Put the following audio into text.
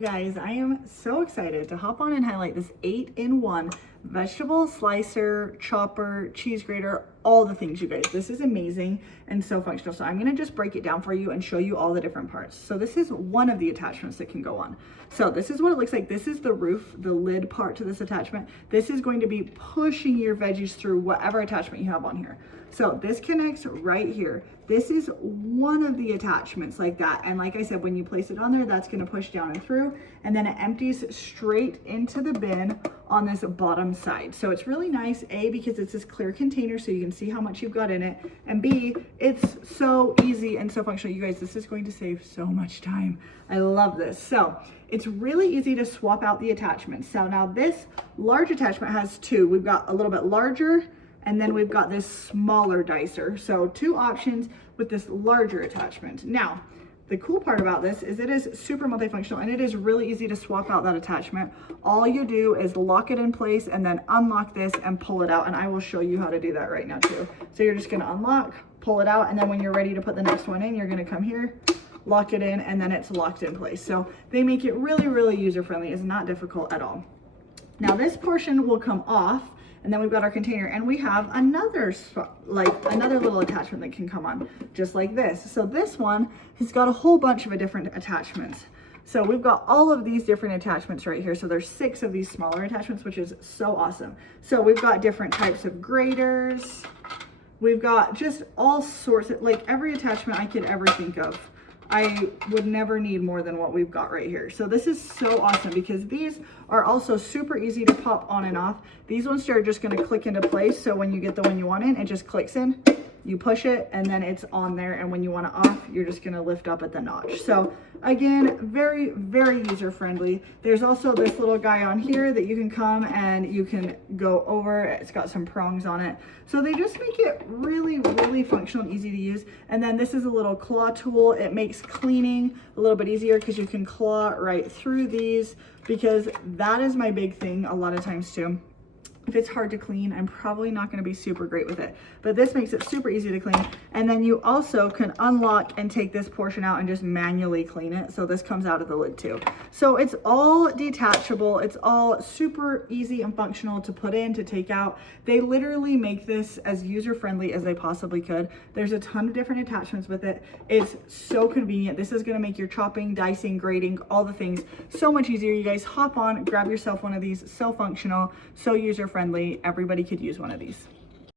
Guys, I am so excited to hop on and highlight this 8-in-1 vegetable slicer, chopper, cheese grater, all the things, you guys. This is amazing and so functional. So I'm gonna just break it down for you and show you all the different parts. So this is one of the attachments that can go on. So this is what it looks like. This is the roof, the lid part to this attachment. This is going to be pushing your veggies through whatever attachment you have on here. So this connects right here. This is one of the attachments like that. And like I said, when you place it on there, that's gonna push down and through, and then it empties straight into the bin on this bottom side. So it's really nice, A, because it's this clear container so you can see how much you've got in it, and B, it's so easy and so functional. You guys, this is going to save so much time. I love this. So it's really easy to swap out the attachments. So now this large attachment has two. We've got a little bit larger, and then we've got this smaller dicer. So two options with this larger attachment. Now, the cool part about this is it is super multifunctional and it is really easy to swap out that attachment. All you do is lock it in place and then unlock this and pull it out. And I will show you how to do that right now too. So you're just gonna unlock, pull it out, and then when you're ready to put the next one in, you're gonna come here, lock it in, and then it's locked in place. So they make it really, really user-friendly. It's not difficult at all. Now this portion will come off, and then we've got our container, and we have another little attachment that can come on just like this. So this one has got a whole bunch of different attachments. So we've got all of these different attachments right here. So there's 6 of these smaller attachments, which is so awesome. So we've got different types of graters. We've got just all sorts of, like, every attachment I could ever think of. I would never need more than what we've got right here. So this is so awesome because these are also super easy to pop on and off. These ones are just gonna click into place. So when you get the one you want in, it just clicks in, you push it, and then it's on there. And when you want it off, you're just gonna lift up at the notch. So again, very, very user-friendly. There's also this little guy on here that you can come and you can go over. It's got some prongs on it. So they just make it really, really functional and easy to use. And then this is a little claw tool. It makes cleaning a little bit easier because you can claw right through these, because that is my big thing a lot of times too. If it's hard to clean, I'm probably not going to be super great with it, but this makes it super easy to clean. And then you also can unlock and take this portion out and just manually clean it. So this comes out of the lid too. So it's all detachable. It's all super easy and functional to put in, to take out. They literally make this as user-friendly as they possibly could. There's a ton of different attachments with it. It's so convenient. This is going to make your chopping, dicing, grating, all the things so much easier. You guys hop on, grab yourself one of these. So functional, so user-friendly. Everybody could use one of these.